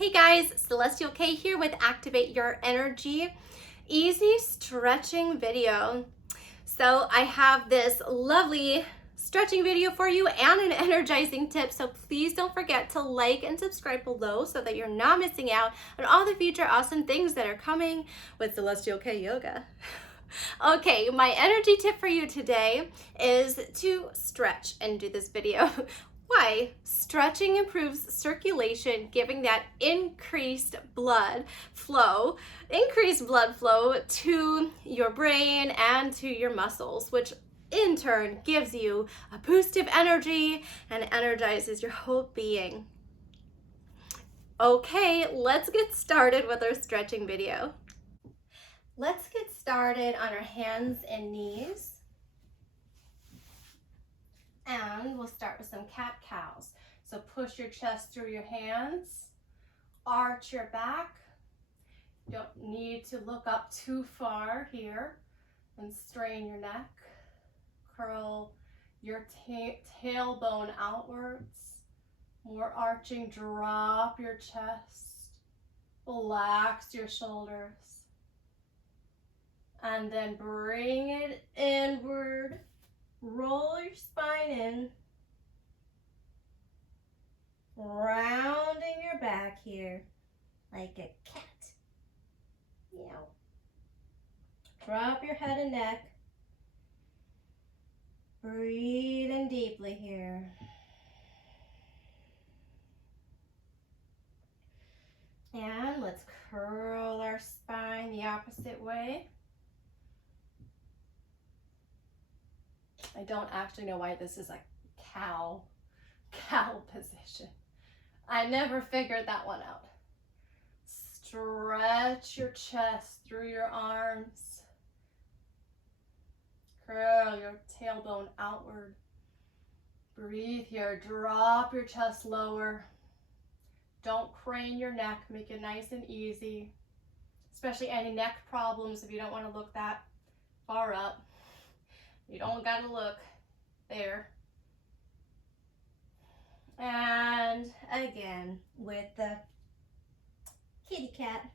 Hey guys, Celestial K here with Activate Your Energy, easy stretching video. So I have this lovely stretching video for you and an energizing tip. So please don't forget to like and subscribe below so that you're not missing out on all the future awesome things that are coming with Celestial K Yoga. Okay, my energy tip for you today is to stretch and do this video. Why? Stretching improves circulation, giving that increased blood flow to your brain and to your muscles, which in turn gives you a boost of energy and energizes your whole being. Okay, let's get started with our stretching video. Let's get started on our hands and knees. And we'll start with some cat-cows. So push your chest through your hands, arch your back. You don't need to look up too far here, and strain your neck. Curl your tailbone outwards. More arching, drop your chest. Relax your shoulders. And then bring it inward. Roll your spine in, rounding your back here like a cat. Meow. Drop your head and neck. Breathe in deeply here. And let's curl our spine the opposite way. I don't actually know why this is a cow position. I never figured that one out. Stretch your chest through your arms. Curl your tailbone outward. Breathe here. Drop your chest lower. Don't crane your neck. Make it nice and easy. Especially any neck problems if you don't want to look that far up. You don't gotta look there. And again, with the kitty cat,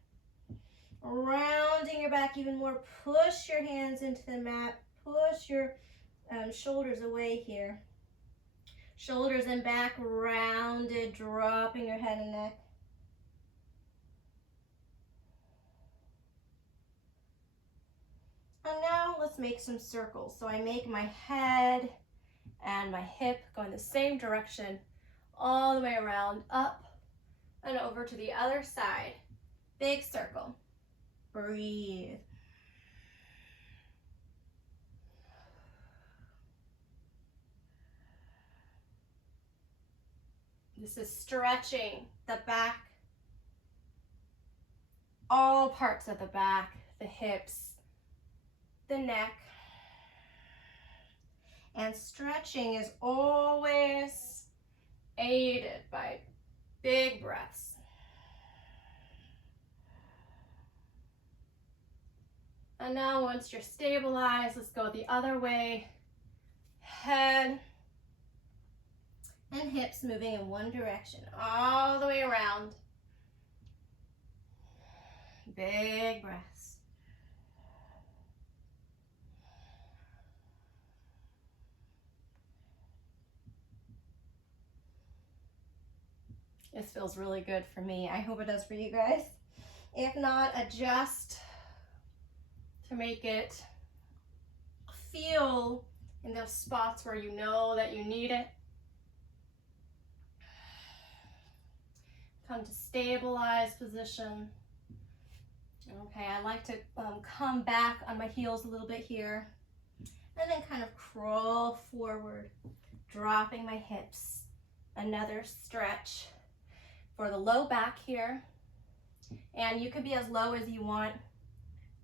rounding your back even more. Push your hands into the mat. Push your shoulders away here. Shoulders and back rounded, dropping your head and neck. And now let's make some circles. So I make my head and my hip go in the same direction all the way around, up and over to the other side. Big circle. Breathe. This is stretching the back, all parts of the back, the hips, the neck. And stretching is always aided by big breaths. And now once you're stabilized, let's go the other way. Head and hips moving in one direction, all the way around. Big breaths. This feels really good for me. I hope it does for you guys. If not, adjust to make it feel in those spots where you know that you need it. Come to stabilized position. Okay, I like to come back on my heels a little bit here, and then kind of crawl forward, dropping my hips. Another stretch for the low back here, and you could be as low as you want.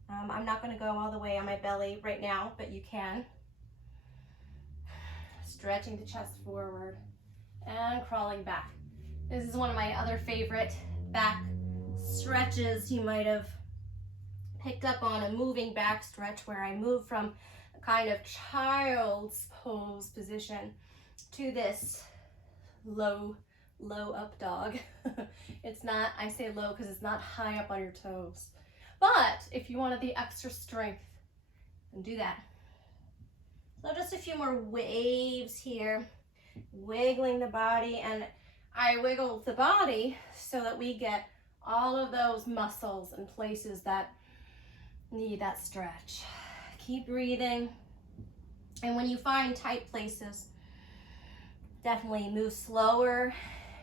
I'm not going to go all the way on my belly right now, but you can. Stretching the chest forward and crawling back. This is one of my other favorite back stretches you might have picked up on, a moving back stretch where I move from a kind of child's pose position to this low low up dog. It's not, I say low because it's not high up on your toes. But if you wanted the extra strength, then do that. So just a few more waves here, wiggling the body, and I wiggle the body so that we get all of those muscles and places that need that stretch. Keep breathing. And when you find tight places, definitely move slower,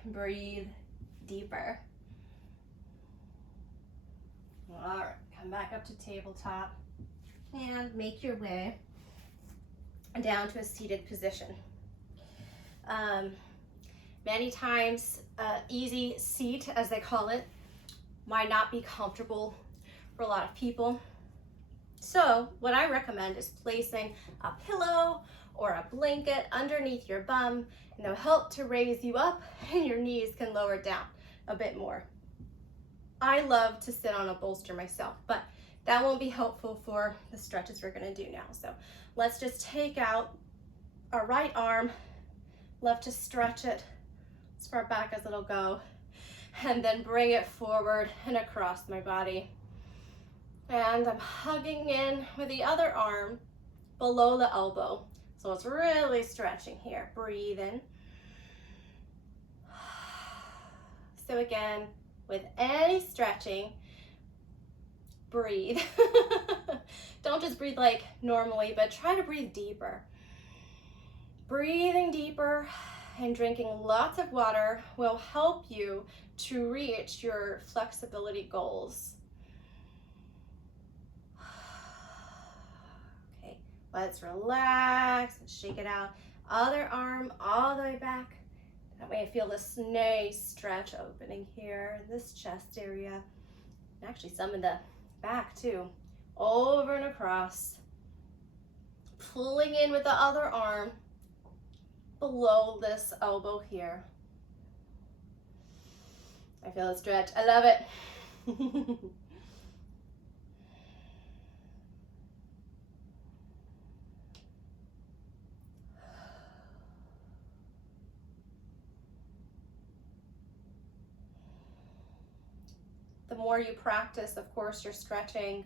breathe deeper. All right, come back up to tabletop and make your way down to a seated position. Many times, easy seat, as they call it, might not be comfortable for a lot of people. So what I recommend is placing a pillow or a blanket underneath your bum, and it'll help to raise you up and your knees can lower down a bit more. I love to sit on a bolster myself, but that won't be helpful for the stretches we're gonna do now. So let's just take out our right arm, love to stretch it as far back as it'll go, and then bring it forward and across my body. And I'm hugging in with the other arm below the elbow. So it's really stretching here. Breathe in. So again, with any stretching, breathe. Don't just breathe like normally, but try to breathe deeper. Breathing deeper and drinking lots of water will help you to reach your flexibility goals. Okay, let's relax and shake it out. Other arm all the way back. That way I feel this nice stretch opening here, this chest area, and actually some in the back too. Over and across. Pulling in with the other arm below this elbow here. I feel a stretch. I love it. The more you practice, of course, your stretching,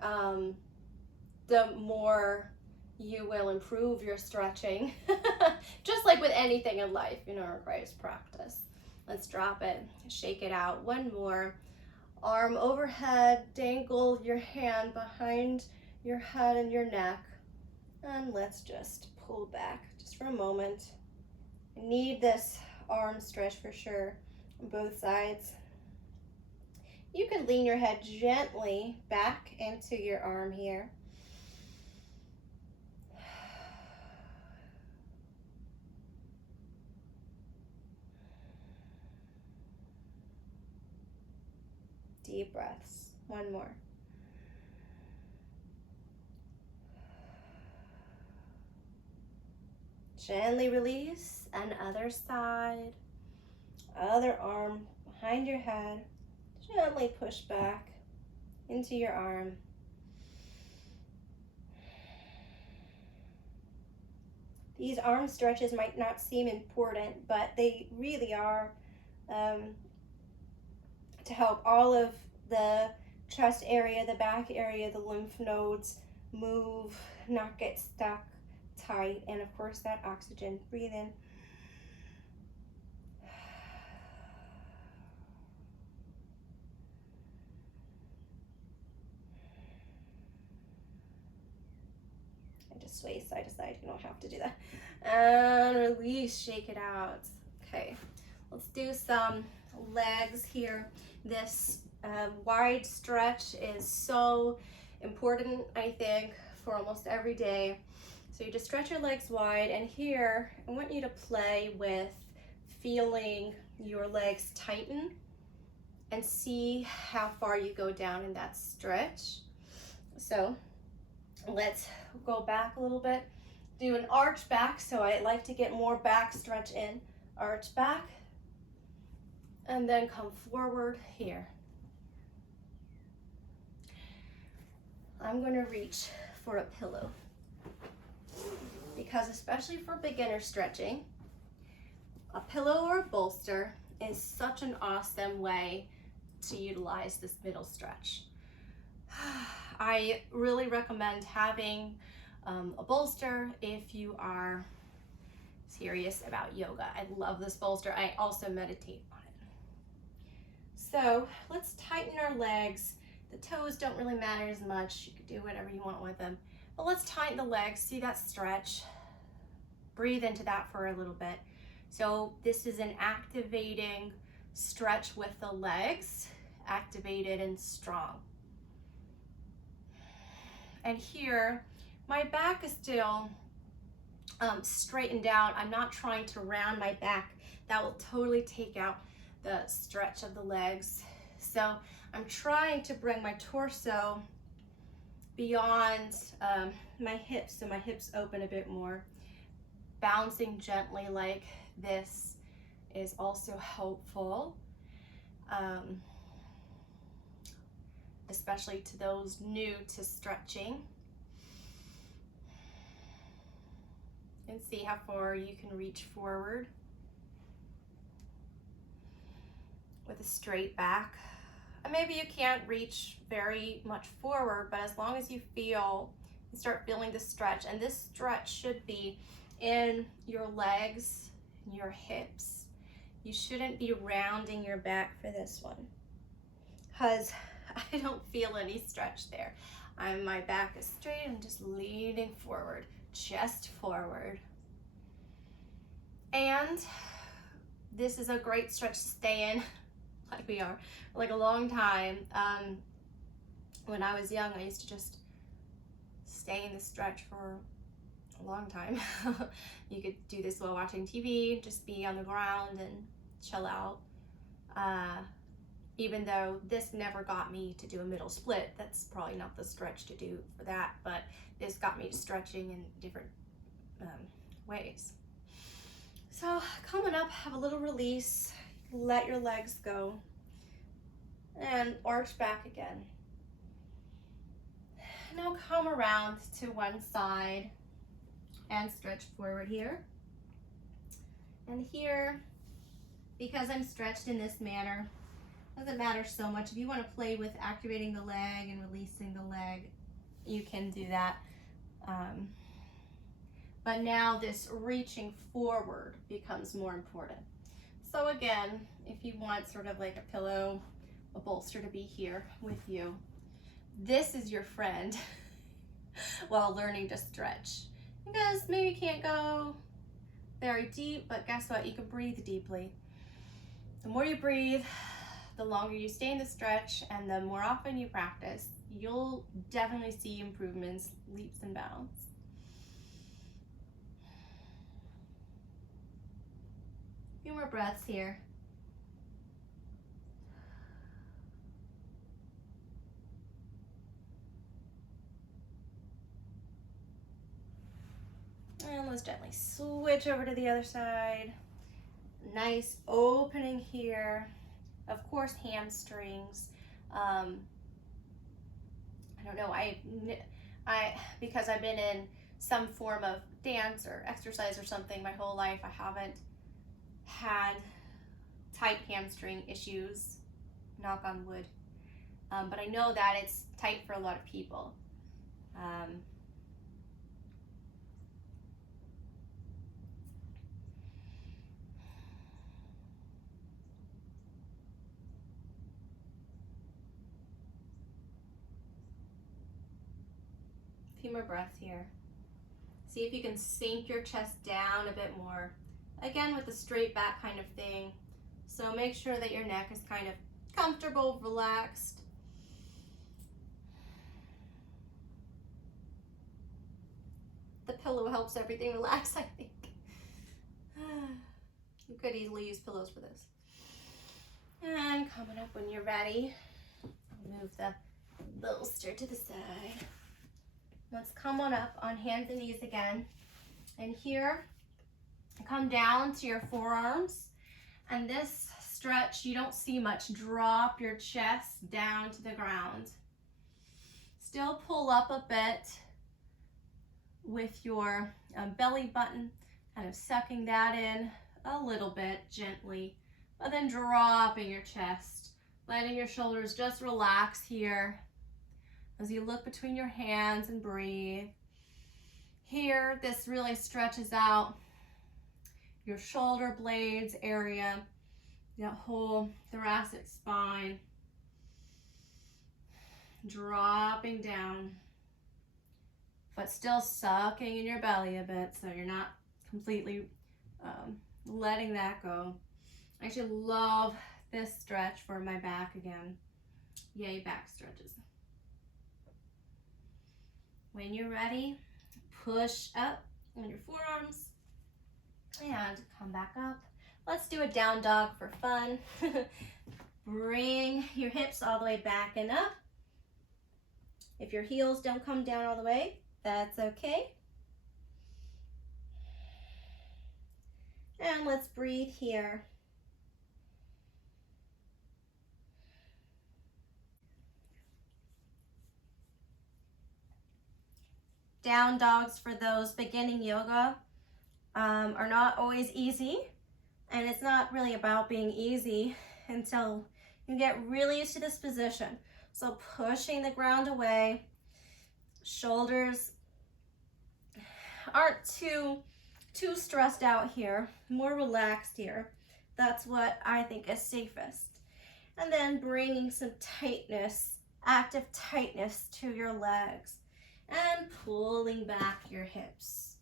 the more you will improve your stretching. Just like with anything in life, it requires practice. Let's drop it, shake it out. One more. Arm overhead, dangle your hand behind your head and your neck. And let's just pull back just for a moment. I need this arm stretch for sure on both sides. You could lean your head gently back into your arm here. Deep breaths. One more. Gently release, and other side. Other arm behind your head. Gently push back into your arm. These arm stretches might not seem important, but they really are to help all of the chest area, the back area, the lymph nodes move, not get stuck tight, and of course that oxygen. Breathe in. And just sway side to side, you don't have to do that. And release, shake it out. Okay, let's do some legs here. This wide stretch is so important, I think, for almost every day. So you just stretch your legs wide, and here I want you to play with feeling your legs tighten and see how far you go down in that stretch. So let's go back a little bit. Do an arch back, so I like to get more back stretch in. Arch back, and then come forward here. I'm going to reach for a pillow because especially for beginner stretching, A pillow or a bolster is such an awesome way to utilize this middle stretch. I really recommend having a bolster if you are serious about yoga. I love this bolster. I also meditate on it. So let's tighten our legs. The toes don't really matter as much. You can do whatever you want with them. But let's tighten the legs. See that stretch? Breathe into that for a little bit. So this is an activating stretch with the legs, activated and strong. And here, my back is still straightened out. I'm not trying to round my back. That will totally take out the stretch of the legs. So I'm trying to bring my torso beyond my hips, so my hips open a bit more. Bouncing gently like this is also helpful, especially to those new to stretching. And see how far you can reach forward with a straight back. And maybe you can't reach very much forward, but as long as you start feeling the stretch, and this stretch should be in your legs, your hips. You shouldn't be rounding your back for this one, because I don't feel any stretch there. My back is straight. I'm just leaning forward, chest forward. And this is a great stretch to stay in, like we are, like a long time. When I was young, I used to just stay in the stretch for a long time. You could do this while watching TV, just be on the ground and chill out. Even though this never got me to do a middle split, that's probably not the stretch to do for that, but this got me to stretching in different ways. So coming up, have a little release, let your legs go, and arch back again. Now come around to one side and stretch forward here. And here, because I'm stretched in this manner, doesn't matter so much. If you want to play with activating the leg and releasing the leg, you can do that. But now this reaching forward becomes more important. So again, if you want sort of like a pillow, a bolster to be here with you, this is your friend while learning to stretch. Because maybe you can't go very deep, but guess what? You can breathe deeply. The more you breathe, the longer you stay in the stretch, and the more often you practice, you'll definitely see improvements, leaps and bounds. A few more breaths here. And let's gently switch over to the other side. Nice opening here. Of course, hamstrings. I don't know, because I've been in some form of dance or exercise or something my whole life, I haven't had tight hamstring issues, knock on wood. But I know that it's tight for a lot of people. Few more breaths here. See if you can sink your chest down a bit more. Again, with the straight back kind of thing. So make sure that your neck is kind of comfortable, relaxed. The pillow helps everything relax, I think. You could easily use pillows for this. And coming up when you're ready, move the bolster to the side. Let's come on up on hands and knees again. And here, come down to your forearms. And this stretch, you don't see much. Drop your chest down to the ground. Still pull up a bit with your belly button, kind of sucking that in a little bit gently, but then dropping your chest, letting your shoulders just relax here as you look between your hands and breathe. Here, this really stretches out your shoulder blades area, that whole thoracic spine, dropping down, but still sucking in your belly a bit so you're not completely letting that go. I actually love this stretch for my back again. Yay, back stretches. When you're ready, push up on your forearms and come back up. Let's do a down dog for fun. Bring your hips all the way back and up. If your heels don't come down all the way, that's okay. And let's breathe here. Down dogs for those beginning yoga are not always easy, and it's not really about being easy until you get really used to this position. So pushing the ground away, shoulders aren't too stressed out here, more relaxed here. That's what I think is safest. And then bringing some tightness, active tightness to your legs and pulling back your hips.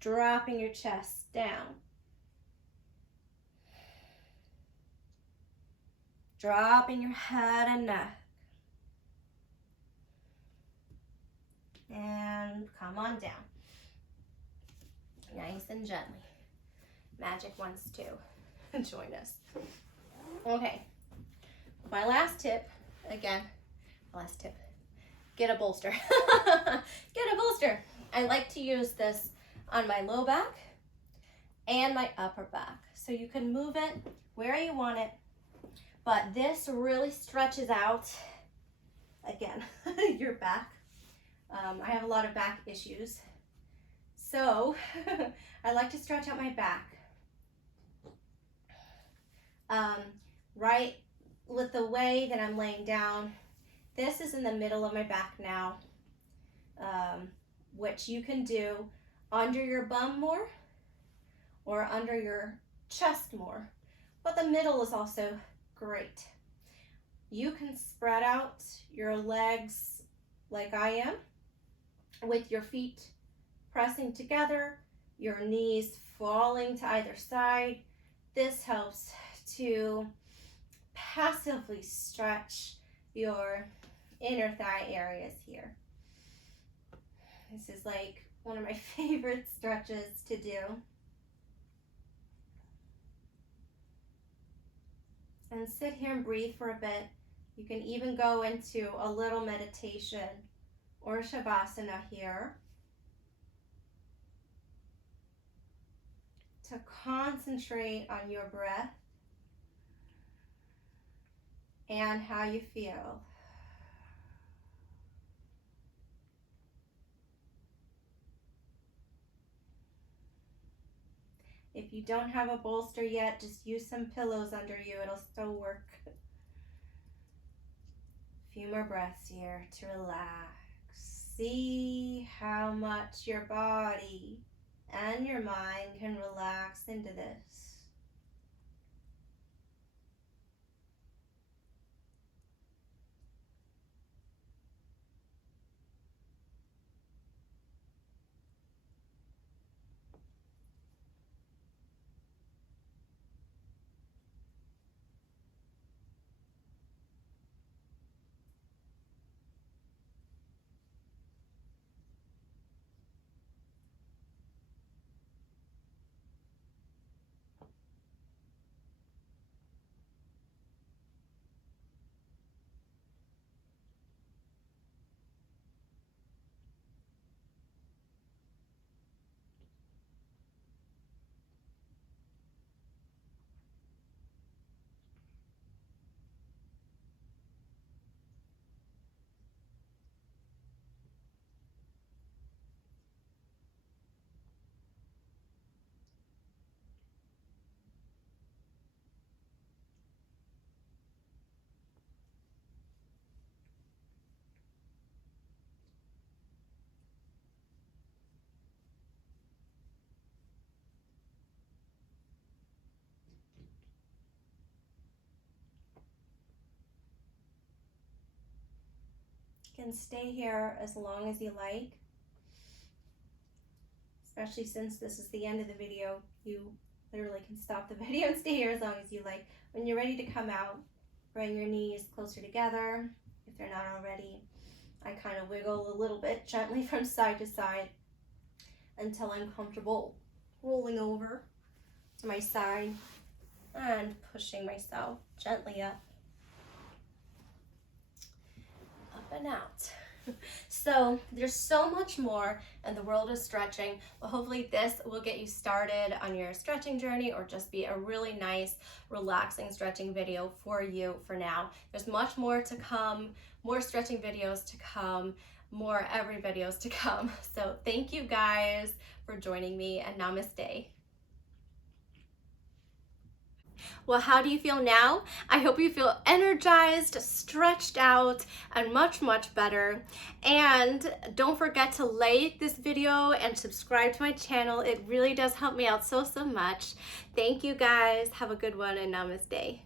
Dropping your chest down. Dropping your head and neck. And come on down. Nice and gently. Magic wants to join us. Okay. My last tip, get a bolster. Get a bolster. I like to use this on my low back and my upper back. So you can move it where you want it, but this really stretches out, again, your back. I have a lot of back issues, so I like to stretch out my back. Right with the way that I'm laying down, this is in the middle of my back now, which you can do under your bum more or under your chest more, but the middle is also great. You can spread out your legs like I am, with your feet pressing together, your knees falling to either side. This helps to passively stretch your inner thigh areas here. This is like one of my favorite stretches to do. And sit here and breathe for a bit. You can even go into a little meditation or shavasana here to concentrate on your breath and how you feel. If you don't have a bolster yet, just use some pillows under you. It'll still work. A few more breaths here to relax. See how much your body and your mind can relax into this. can stay here as long as you like. Especially since this is the end of the video, you literally can stop the video and stay here as long as you like. When you're ready to come out, bring your knees closer together if they're not already. I kind of wiggle a little bit gently from side to side until I'm comfortable rolling over to my side and pushing myself gently up and out. So there's so much more in the world of stretching, but hopefully this will get you started on your stretching journey or just be a really nice, relaxing stretching video for you for now. There's much more to come, more stretching videos to come, more every videos to come. So thank you guys for joining me, and namaste. Well, how do you feel now? I hope you feel energized, stretched out, and much, much better. And don't forget to like this video and subscribe to my channel. It really does help me out so much. Thank you guys. Have a good one, and namaste.